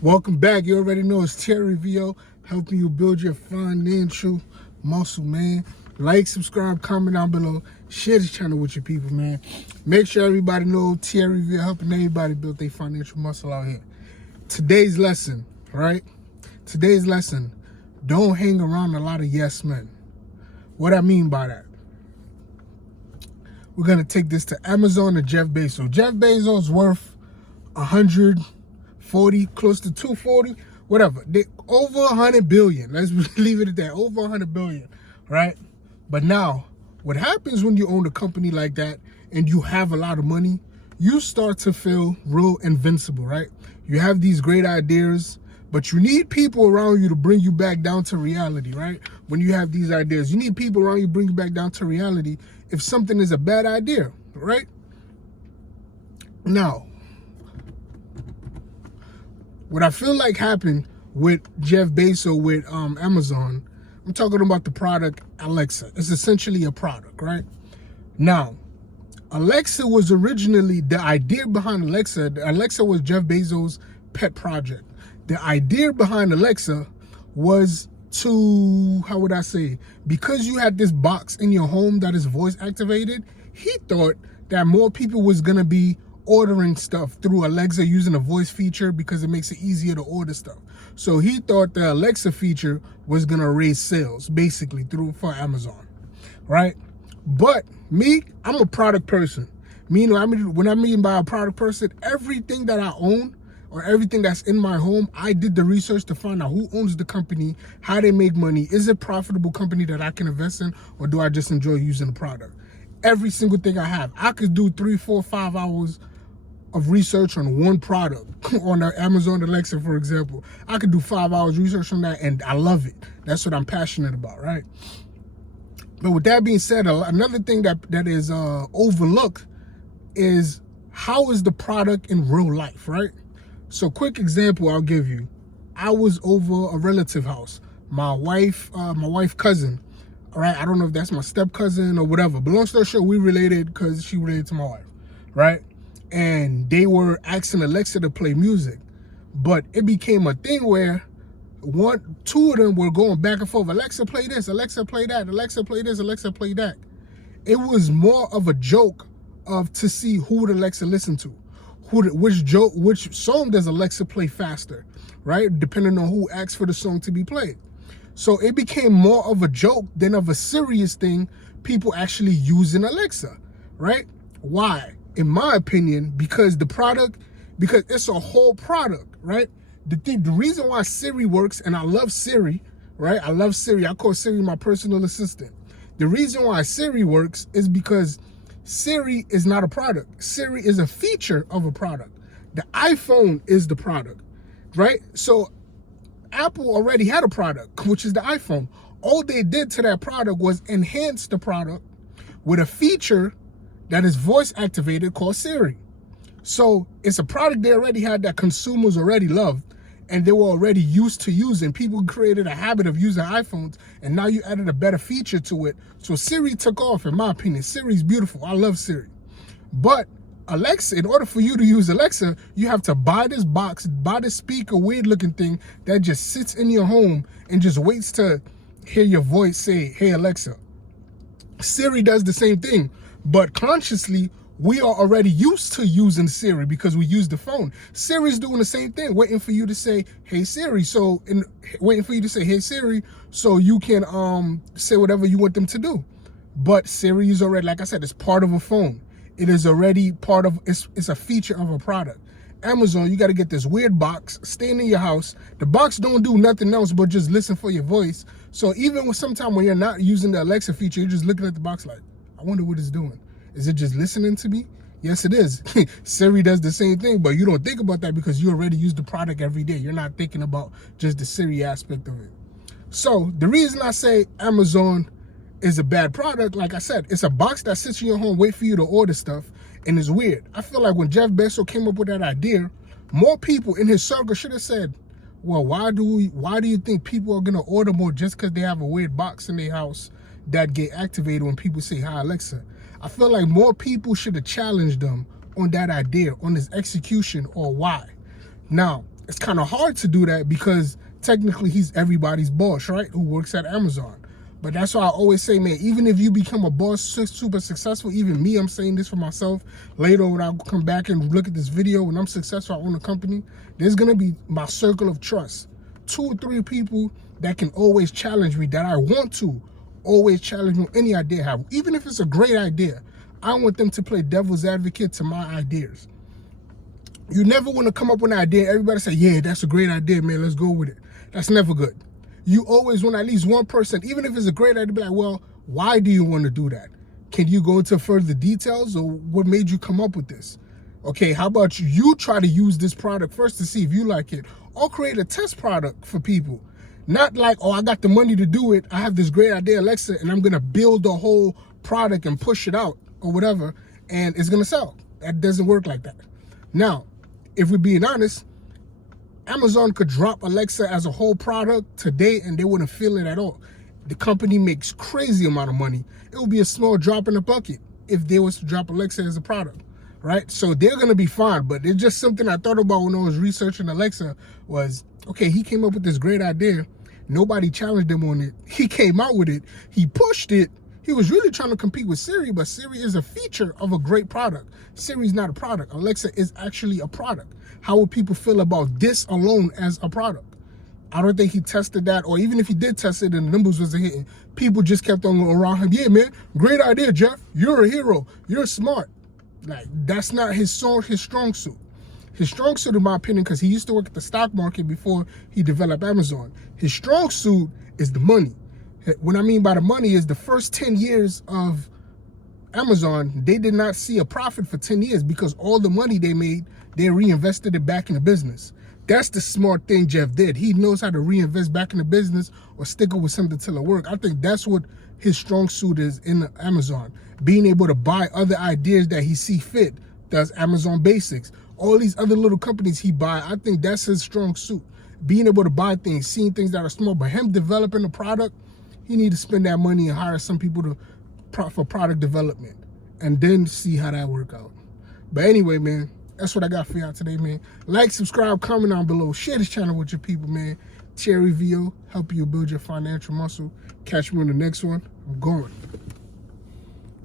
Welcome back. You already know it's Siri VS helping you build your financial muscle, man. Like, subscribe, comment down below. Share this channel with your people, man. Make sure everybody knows Siri VS helping everybody build their financial muscle out here. Today's lesson, right? Today's lesson, don't hang around a lot of yes men. What I mean by that, we're going to take this to Amazon and Jeff Bezos. Jeff Bezos worth 140, close to 240, whatever. They over 100 billion. Let's leave it at that. Over 100 billion, right? But now, what happens when you own a company like that and you have a lot of money, you start to feel real invincible, right? You have these great ideas, but you need people around you to bring you back down to reality, right? When you have these ideas, you need people around you to bring you back down to reality if something is a bad idea, right? Now, what I feel like happened with Jeff Bezos with Amazon, I'm talking about the product Alexa. It's essentially a product, right? Now, Alexa was originally, the idea behind Alexa was Jeff Bezos' pet project. The idea behind Alexa was to, how would I say, because you had this box in your home that is voice activated, he thought that more people was gonna be ordering stuff through Alexa using a voice feature because it makes it easier to order stuff. So he thought the Alexa feature was gonna raise sales basically for Amazon, right? But me, I'm a product person. When I mean by a product person, everything that I own or everything that's in my home, I did the research to find out who owns the company, how they make money, is it a profitable company that I can invest in, or do I just enjoy using the product? Every single thing I have, I could do 3, 4, 5 hours of research on one product. On the Amazon Alexa, for example, I could do 5 hours research on that, and I love it. That's what I'm passionate about, right? But with that being said, another thing that is overlooked is how is the product in real life, right? So quick example I'll give you. I was over a relative house. My wife cousin, all right? I don't know if that's my step cousin or whatever, but long story short, we related because she related to my wife, right? And they were asking Alexa to play music, but it became a thing where two of them were going back and forth. Alexa, play this. Alexa, play that. Alexa, play this. Alexa, play that. It was more of a joke to see who would Alexa listen to. Which song does Alexa play faster, right? Depending on who asks for the song to be played. So it became more of a joke than of a serious thing people actually using Alexa, right? Why? In my opinion, because it's a whole product, right? The reason why Siri works, and I love Siri, right? I love Siri. I call Siri my personal assistant. The reason why Siri works is because Siri is not a product. Siri is a feature of a product. The iPhone is the product, right? So Apple already had a product, which is the iPhone. All they did to that product was enhance the product with a feature that is voice activated called Siri. So it's a product they already had that consumers already loved and they were already used to using. People created a habit of using iPhones, and now you added a better feature to it. So Siri took off, in my opinion. Siri's beautiful. I love Siri. But Alexa, in order for you to use Alexa, you have to buy this box, buy this speaker, weird looking thing that just sits in your home and just waits to hear your voice say, hey, Alexa. Siri does the same thing, but consciously, we are already used to using Siri because we use the phone. Siri's doing the same thing, waiting for you to say, hey Siri. Waiting for you to say, hey Siri, so you can say whatever you want them to do. But Siri is already, like I said, it's part of a phone. It is already part of, it's a feature of a product. Amazon, you got to get this weird box, staying in your house. The box don't do nothing else but just listen for your voice. So even sometimes when you're not using the Alexa feature, you're just looking at the box like, I wonder what it's doing. Is it just listening to me? Yes, it is. Siri does the same thing, but you don't think about that because you already use the product every day. You're not thinking about just the Siri aspect of it. So the reason I say Amazon is a bad product, like I said, it's a box that sits in your home, wait for you to order stuff, and it's weird. I feel like when Jeff Bezos came up with that idea, more people in his circle should have said, well, why do you think people are gonna order more just because they have a weird box in their house that get activated when people say, hi, Alexa? I feel like more people should have challenged them on that idea, on his execution, or why. Now, it's kind of hard to do that because technically he's everybody's boss, right? Who works at Amazon. But that's why I always say, man, even if you become a boss super successful, even me, I'm saying this for myself, later when I come back and look at this video, when I'm successful, I own a company, there's going to be my circle of trust. 2 or 3 people that can always challenge me, that I want to always challenge me on any idea I have. Even if it's a great idea, I want them to play devil's advocate to my ideas. You never want to come up with an idea, everybody say, yeah, that's a great idea, man, let's go with it. That's never good. You always want at least one person, even if it's a great idea, be like, well, why do you want to do that? Can you go into further details, or what made you come up with this? Okay, how about you try to use this product first to see if you like it, or create a test product for people. Not like, oh, I got the money to do it, I have this great idea, Alexa, and I'm going to build a whole product and push it out or whatever, and it's going to sell. That doesn't work like that. Now, if we're being honest, Amazon could drop Alexa as a whole product today and they wouldn't feel it at all. The company makes crazy amount of money. It would be a small drop in the bucket if they was to drop Alexa as a product, right? So they're going to be fine. But it's just something I thought about when I was researching Alexa was, okay, he came up with this great idea. Nobody challenged him on it. He came out with it. He pushed it. He was really trying to compete with Siri, but Siri is a feature of a great product. Siri's not a product. Alexa is actually a product. How would people feel about this alone as a product? I don't think he tested that, or even if he did test it and the numbers wasn't hitting, people just kept on going around him. Yeah, man, great idea, Jeff. You're a hero. You're smart. Like, that's not his strong suit. His strong suit, in my opinion, because he used to work at the stock market before he developed Amazon. His strong suit is the money. What I mean by the money is the first 10 years of Amazon, they did not see a profit for 10 years because all the money they made, they reinvested it back in the business. That's the smart thing Jeff did. He knows how to reinvest back in the business or stick with something till it works. I think that's what his strong suit is in Amazon. Being able to buy other ideas that he see fit. Does Amazon Basics. All these other little companies he buy, I think that's his strong suit. Being able to buy things, seeing things that are small, but him developing a product, he need to spend that money and hire some people for product development and then see how that work out. But anyway, man, that's what I got for y'all today, man. Like, subscribe, comment down below. Share this channel with your people, man. Siri VS, help you build your financial muscle. Catch me on the next one. I'm going.